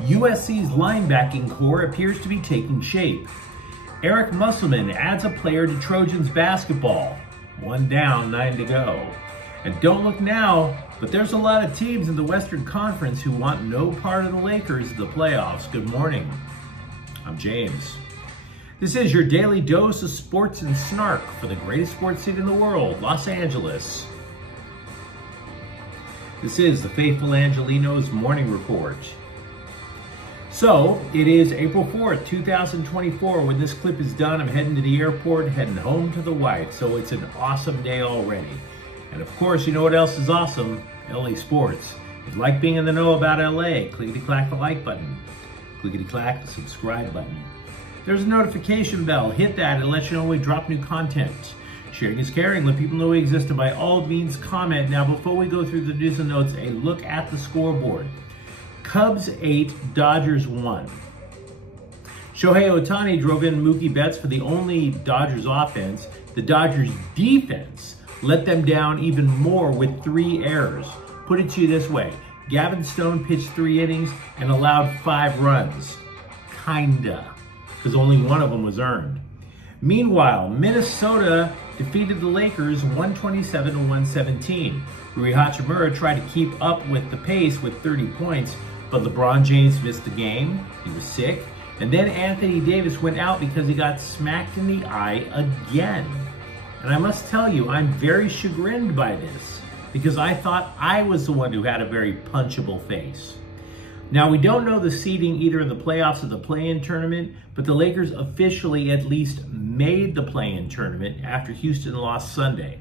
USC's linebacking core appears to be taking shape. Eric Musselman adds a player to Trojans basketball. 1 down, 9 to go. And don't look now, but there's a lot of teams in the Western Conference who want no part of the Lakers in the playoffs. Good morning. I'm James. This is your daily dose of sports and snark for the greatest sports city in the world, Los Angeles. This is the Faithful Angelinos Morning Report. So, it is April 4th, 2024. When this clip is done, I'm heading to the airport, heading home to the wife. So it's an awesome day already. And of course, you know what else is awesome? LA sports. If you like being in the know about LA, clickety-clack the like button. Clickety-clack the subscribe button. There's a notification bell. Hit that. It lets you know when we drop new content. Sharing is caring. Let people know we exist, and by all means, comment. Now, before we go through the news and notes, a look at the scoreboard. Cubs 8, Dodgers 1. Shohei Ohtani drove in Mookie Betts for the only Dodgers offense. The Dodgers defense let them down even more with 3 errors. Put it to you this way. Gavin Stone pitched 3 innings and allowed 5 runs. Kinda. Because only one of them was earned. Meanwhile, Minnesota defeated the Lakers 127-117. Rui Hachimura tried to keep up with the pace with 30 points, but LeBron James missed the game. He was sick. And then Anthony Davis went out because he got smacked in the eye again. And I must tell you, I'm very chagrined by this because I thought I was the one who had a very punchable face. Now, we don't know the seeding either in the playoffs or the play-in tournament, but the Lakers officially at least made the play-in tournament after Houston lost Sunday.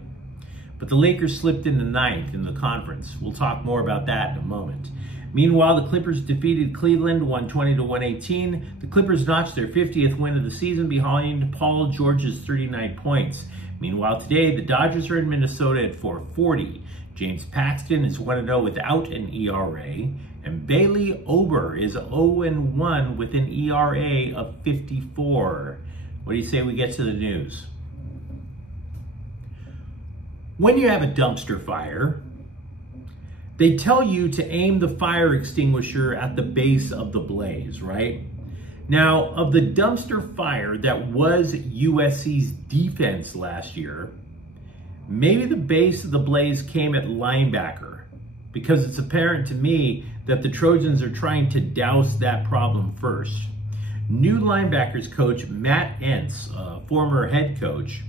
But the Lakers slipped into 9th in the conference. We'll talk more about that in a moment. Meanwhile, the Clippers defeated Cleveland 120-118. The Clippers notched their 50th win of the season behind Paul George's 39 points. Meanwhile, today, the Dodgers are in Minnesota at 440. James Paxton is 1-0 without an ERA. And Bailey Ober is 0-1 with an ERA of 54. What do you say we get to the news? When you have a dumpster fire, they tell you to aim the fire extinguisher at the base of the blaze, right? Now, of the dumpster fire that was USC's defense last year, maybe the base of the blaze came at linebacker, because it's apparent to me that the Trojans are trying to douse that problem first. New linebackers coach Matt Entz, former head coach,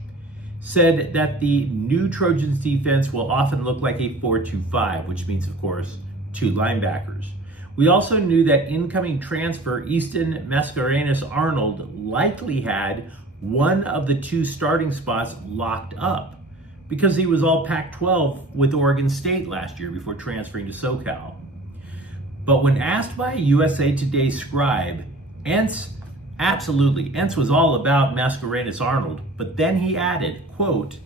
said that the new Trojans defense will often look like a 4-2-5, which means, of course, 2 linebackers. We also knew that incoming transfer Easton Mascarenas-Arnold likely had one of the 2 starting spots locked up because he was all Pac-12 with Oregon State last year before transferring to SoCal. But when asked by a USA Today scribe, Entz was all about Mascarenas-Arnold, but then he added, quote,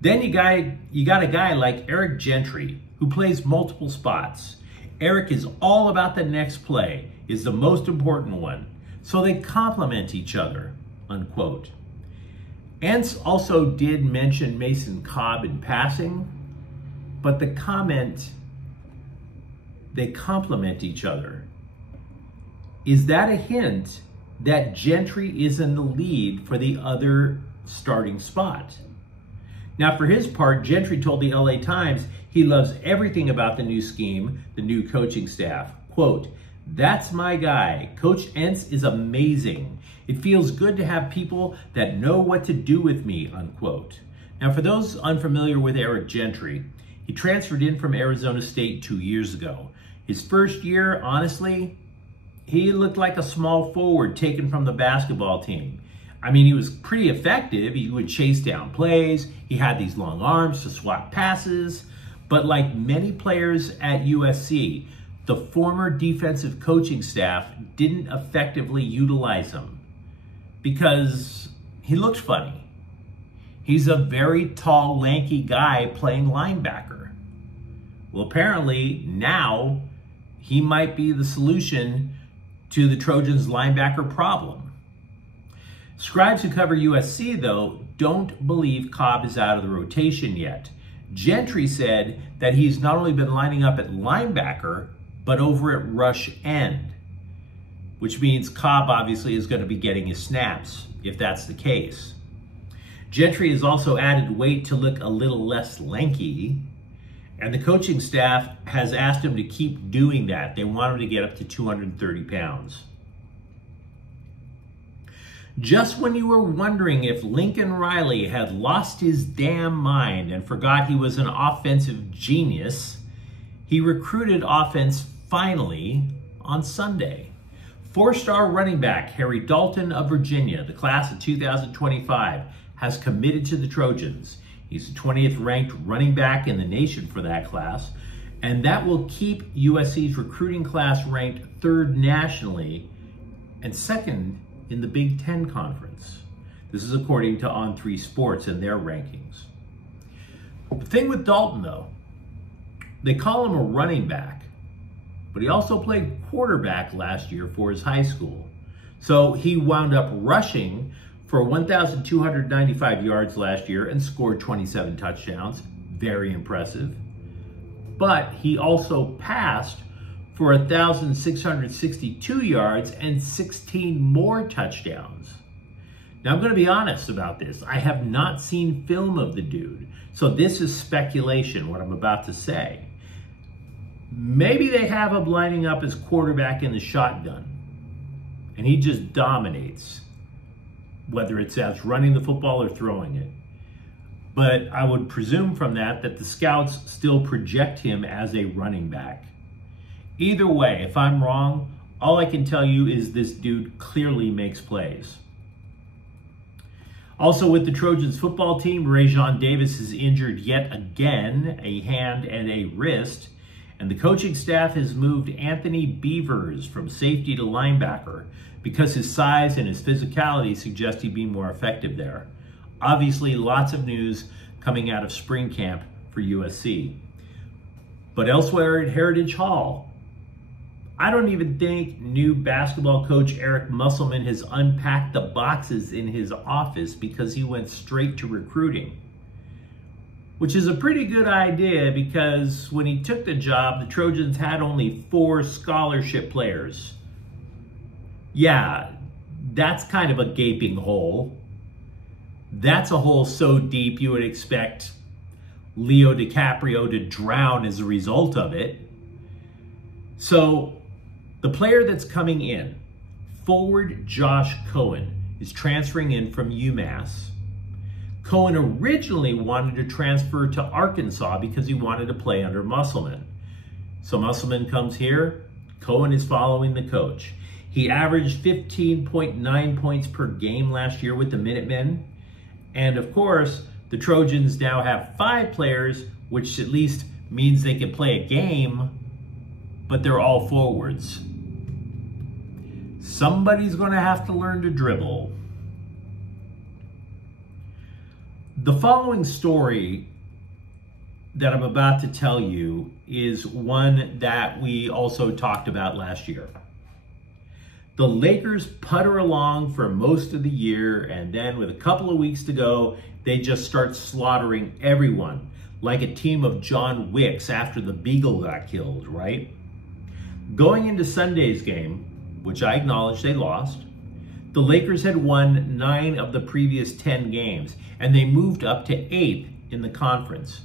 then you got a guy like Eric Gentry who plays multiple spots. Eric is all about the next play, is the most important one. So they complement each other, unquote. Entz also did mention Mason Cobb in passing, but the comment, they complement each other. Is that a hint that Gentry is in the lead for the other starting spot? Now, for his part, Gentry told the LA Times he loves everything about the new scheme, the new coaching staff. Quote, that's my guy. Coach Entz is amazing. It feels good to have people that know what to do with me, unquote. Now, for those unfamiliar with Eric Gentry, he transferred in from Arizona State 2 years ago. His first year, honestly, he looked like a small forward taken from the basketball team. I mean, he was pretty effective. He would chase down plays. He had these long arms to swat passes. But like many players at USC, the former defensive coaching staff didn't effectively utilize him because he looked funny. He's a very tall, lanky guy playing linebacker. Well, apparently now he might be the solution to the Trojans' linebacker problem. Scribes who cover USC, though, don't believe Cobb is out of the rotation yet. Gentry said that he's not only been lining up at linebacker, but over at rush end. which means Cobb obviously is going to be getting his snaps if that's the case. Gentry has also added weight to look a little less lanky, and the coaching staff has asked him to keep doing that. They want him to get up to 230 pounds. Just when you were wondering if Lincoln Riley had lost his damn mind and forgot he was an offensive genius, he recruited offense finally on Sunday. Four-star running back Harry Dalton of Virginia, the class of 2025, has committed to the Trojans. He's the 20th ranked running back in the nation for that class, and that will keep USC's recruiting class ranked 3rd nationally and 2nd in the Big Ten Conference. This is according to On3 Sports and their rankings. The thing with Dalton, though, they call him a running back, but he also played quarterback last year for his high school. So he wound up rushing for 1,295 yards last year and scored 27 touchdowns. Very impressive. But he also passed for 1,662 yards and 16 more touchdowns. Now, I'm going to be honest about this. I have not seen film of the dude, so this is speculation, what I'm about to say. Maybe they have him lining up as quarterback in the shotgun, and he just dominates, whether it's as running the football or throwing it. But I would presume from that the scouts still project him as a running back. Either way, if I'm wrong, all I can tell you is this dude clearly makes plays. Also with the Trojans football team, Rajon Davis is injured yet again, a hand and a wrist, and the coaching staff has moved Anthony Beavers from safety to linebacker because his size and his physicality suggest he'd be more effective there. Obviously, lots of news coming out of spring camp for USC. But elsewhere at Heritage Hall, I don't even think new basketball coach Eric Musselman has unpacked the boxes in his office because he went straight to recruiting. Which is a pretty good idea because when he took the job, the Trojans had only 4 scholarship players. Yeah, that's kind of a gaping hole. That's a hole so deep you would expect Leo DiCaprio to drown as a result of it. So the player that's coming in, forward Josh Cohen, is transferring in from UMass. Cohen originally wanted to transfer to Arkansas because he wanted to play under Musselman. So Musselman comes here, Cohen is following the coach. He averaged 15.9 points per game last year with the Minutemen. And of course, the Trojans now have 5 players, which at least means they can play a game, but they're all forwards. Somebody's going to have to learn to dribble. The following story that I'm about to tell you is one that we also talked about last year. The Lakers putter along for most of the year, and then with a couple of weeks to go, they just start slaughtering everyone, like a team of John Wicks after the Beagle got killed, right? Going into Sunday's game, which I acknowledge they lost, the Lakers had won 9 of the previous 10 games, and they moved up to 8th in the conference.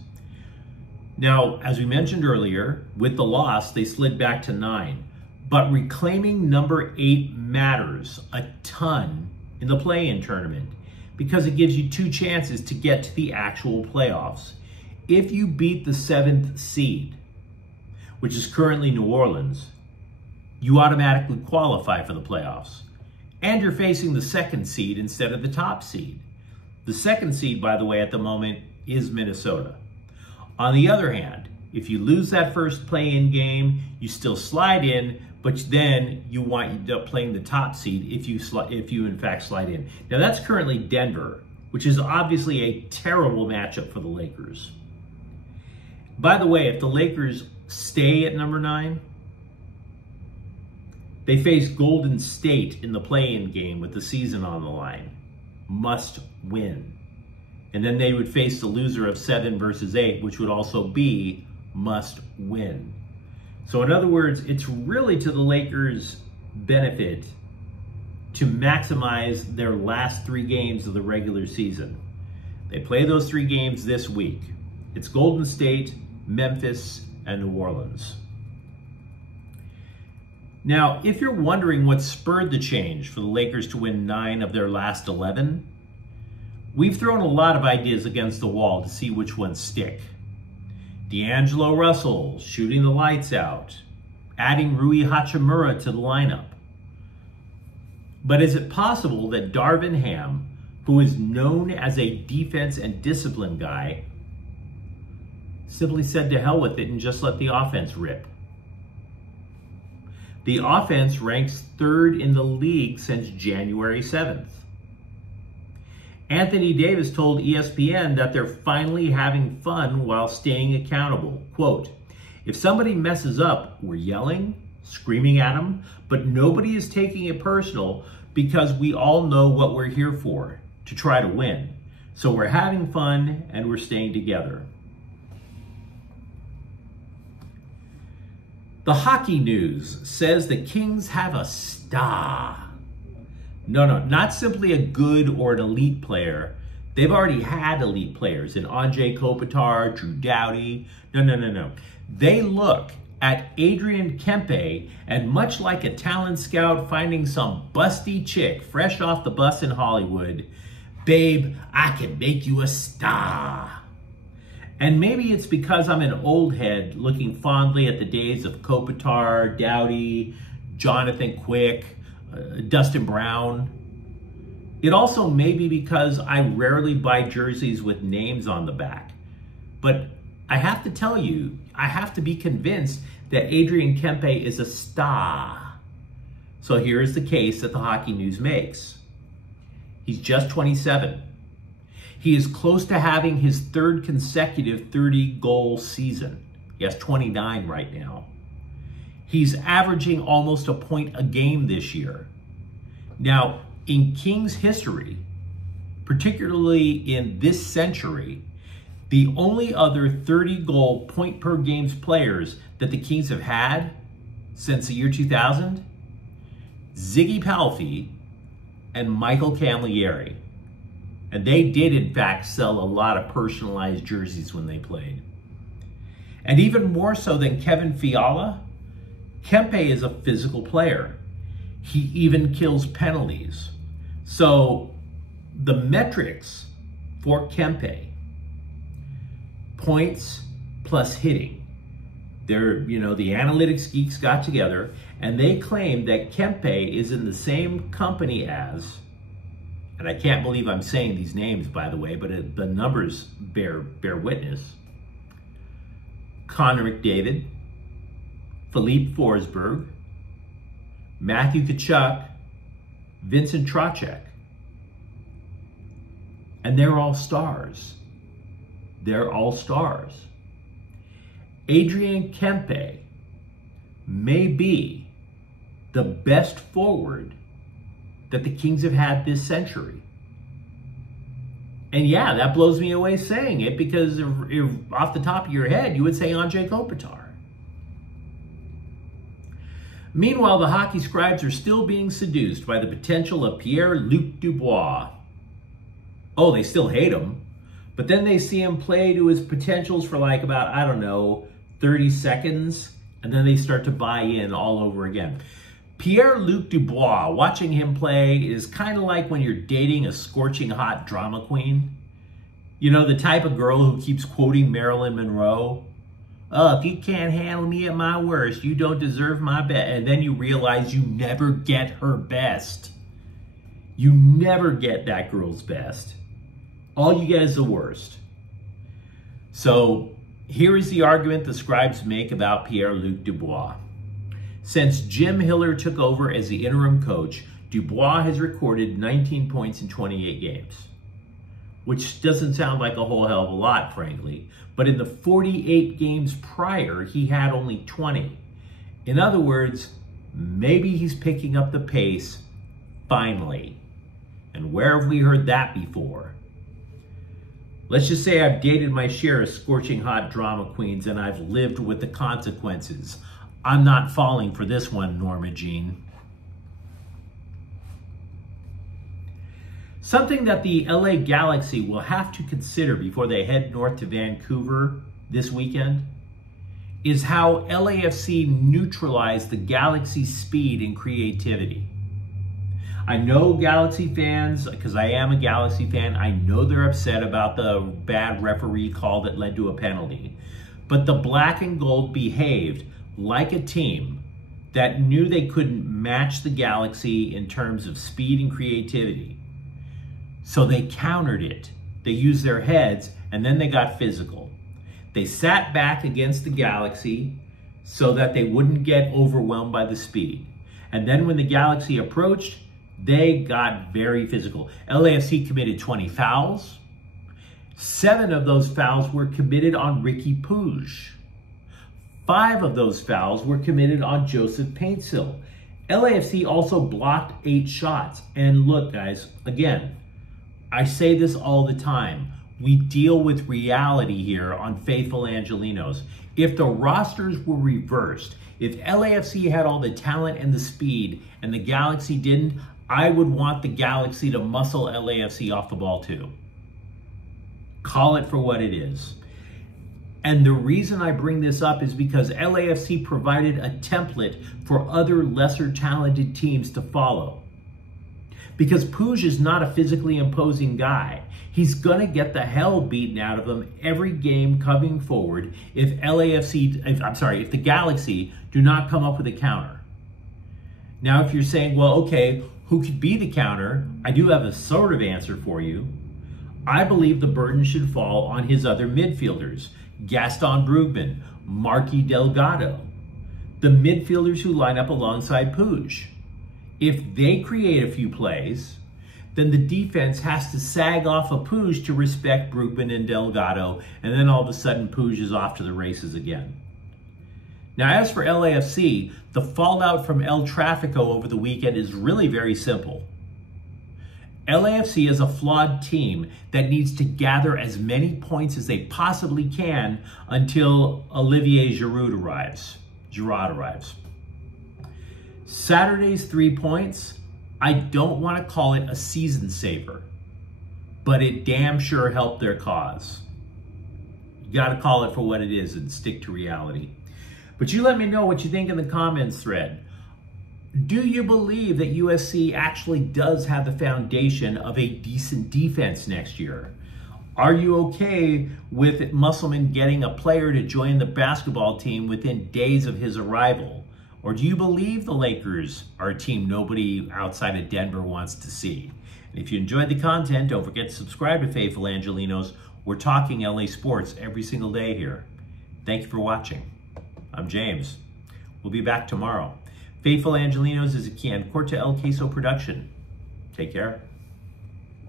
Now, as we mentioned earlier, with the loss, they slid back to 9. But reclaiming number 8 matters a ton in the play-in tournament because it gives you 2 chances to get to the actual playoffs. If you beat the 7th seed, which is currently New Orleans, you automatically qualify for the playoffs. And you're facing the 2nd seed instead of the top seed. The 2nd seed, by the way, at the moment is Minnesota. On the other hand, if you lose that first play-in game, you still slide in, but then you wind up playing the top seed if you in fact slide in. Now that's currently Denver, which is obviously a terrible matchup for the Lakers. By the way, if the Lakers stay at number 9, they face Golden State in the play-in game with the season on the line. Must win. And then they would face the loser of 7 versus 8, which would also be must win. So in other words, it's really to the Lakers' benefit to maximize their last 3 games of the regular season. They play those 3 games this week. It's Golden State, Memphis, and New Orleans. Now, if you're wondering what spurred the change for the Lakers to win 9 of their last 11, we've thrown a lot of ideas against the wall to see which ones stick. D'Angelo Russell shooting the lights out, adding Rui Hachimura to the lineup. But is it possible that Darvin Ham, who is known as a defense and discipline guy, simply said to hell with it and just let the offense rip? The offense ranks 3rd in the league since January 7th. Anthony Davis told ESPN that they're finally having fun while staying accountable. Quote, "If somebody messes up, we're yelling, screaming at them, but nobody is taking it personal because we all know what we're here for, to try to win. So we're having fun and we're staying together." The Hockey News says the Kings have a star. No, not simply a good or an elite player. They've already had elite players in Anze Kopitar, Drew Doughty. No. They look at Adrian Kempe, and much like a talent scout finding some busty chick fresh off the bus in Hollywood, "Babe, I can make you a star." And maybe it's because I'm an old head looking fondly at the days of Kopitar, Doughty, Jonathan Quick, Dustin Brown. It also may be because I rarely buy jerseys with names on the back. But I have to tell you, I have to be convinced that Adrian Kempe is a star. So here is the case that the Hockey News makes. He's just 27. He is close to having his 3rd consecutive 30-goal season. He has 29 right now. He's averaging almost a point a game this year. Now, in Kings history, particularly in this century, the only other 30-goal point-per-games players that the Kings have had since the year 2000, Ziggy Palffy and Michael Camilleri. And they did, in fact, sell a lot of personalized jerseys when they played. And even more so than Kevin Fiala, Kempe is a physical player. He even kills penalties. So the metrics for Kempe, points plus hitting, the analytics geeks got together and they claimed that Kempe is in the same company as, and I can't believe I'm saying these names, by the way, but the numbers bear witness. Connor McDavid, Philippe Forsberg, Matthew Tkachuk, Vincent Trocheck. And they're all stars. They're all stars. Adrian Kempe may be the best forward that the Kings have had this century. And yeah, that blows me away saying it, because if off the top of your head, you would say Anze Kopitar. Meanwhile, the hockey scribes are still being seduced by the potential of Pierre-Luc Dubois. Oh, they still hate him, but then they see him play to his potentials for like about, 30 seconds, and then they start to buy in all over again. Pierre-Luc Dubois, watching him play is kind of like when you're dating a scorching hot drama queen. You know, the type of girl who keeps quoting Marilyn Monroe. "Oh, if you can't handle me at my worst, you don't deserve my best." And then you realize you never get her best. You never get that girl's best. All you get is the worst. So here is the argument the scribes make about Pierre-Luc Dubois. Since Jim Hiller took over as the interim coach, Dubois has recorded 19 points in 28 games, which doesn't sound like a whole hell of a lot, frankly. But in the 48 games prior, he had only 20. In other words, maybe he's picking up the pace finally. And where have we heard that before? Let's just say I've dated my share of scorching hot drama queens and I've lived with the consequences. I'm not falling for this one, Norma Jean. Something that the LA Galaxy will have to consider before they head north to Vancouver this weekend is how LAFC neutralized the Galaxy's speed and creativity. I know Galaxy fans, because I am a Galaxy fan, I know they're upset about the bad referee call that led to a penalty. But the black and gold behaved like a team that knew they couldn't match the Galaxy in terms of speed and creativity. So they countered it. They used their heads, and then they got physical. They sat back against the Galaxy so that they wouldn't get overwhelmed by the speed. And then when the Galaxy approached, they got very physical. LAFC committed 20 fouls. 7 of those fouls were committed on Riqui Puig. 5 of those fouls were committed on Joseph Paintsil. LAFC also blocked 8 shots. And look, guys, again, I say this all the time. We deal with reality here on Faithful Angelenos. If the rosters were reversed, if LAFC had all the talent and the speed and the Galaxy didn't, I would want the Galaxy to muscle LAFC off the ball too. Call it for what it is. And the reason I bring this up is because LAFC provided a template for other lesser talented teams to follow. Because Puig is not a physically imposing guy. He's going to get the hell beaten out of him every game coming forward if the Galaxy do not come up with a counter. Now, if you're saying, well, okay, who could be the counter? I do have a sort of answer for you. I believe the burden should fall on his other midfielders, Gaston Brugman, Marky Delgado, the midfielders who line up alongside Puig. If they create a few plays, then the defense has to sag off of Puig to respect Brugman and Delgado, and then all of a sudden Puig is off to the races again. Now, as for LAFC, the fallout from El Tráfico over the weekend is really very simple. LAFC is a flawed team that needs to gather as many points as they possibly can until Olivier Giroud arrives. Saturday's 3 points, I don't want to call it a season saver, but it damn sure helped their cause. You got to call it for what it is and stick to reality. But you let me know what you think in the comments thread. Do you believe that USC actually does have the foundation of a decent defense next year? Are you okay with Musselman getting a player to join the basketball team within days of his arrival? Or do you believe the Lakers are a team nobody outside of Denver wants to see? And if you enjoyed the content, don't forget to subscribe to Faithful Angelenos. We're talking LA sports every single day here. Thank you for watching. I'm James. We'll be back tomorrow. Faithful Angelenos is a Can Corta El Queso production. Take care.